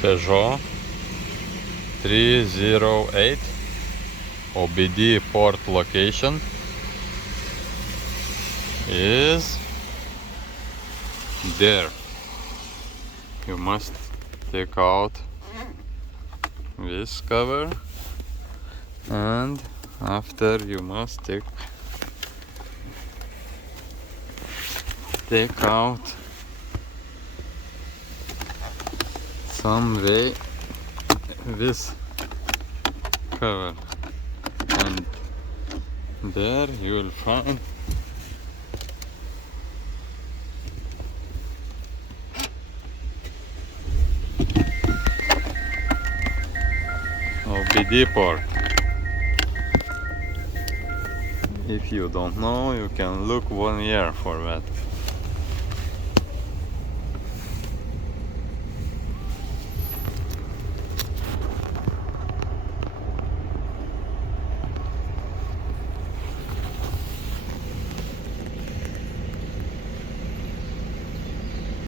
Peugeot 308 OBD port location is there. You must take out this cover, and after you must take out some way this cover, and there you will find OBD port. If you don't know, you can look 1 year for that.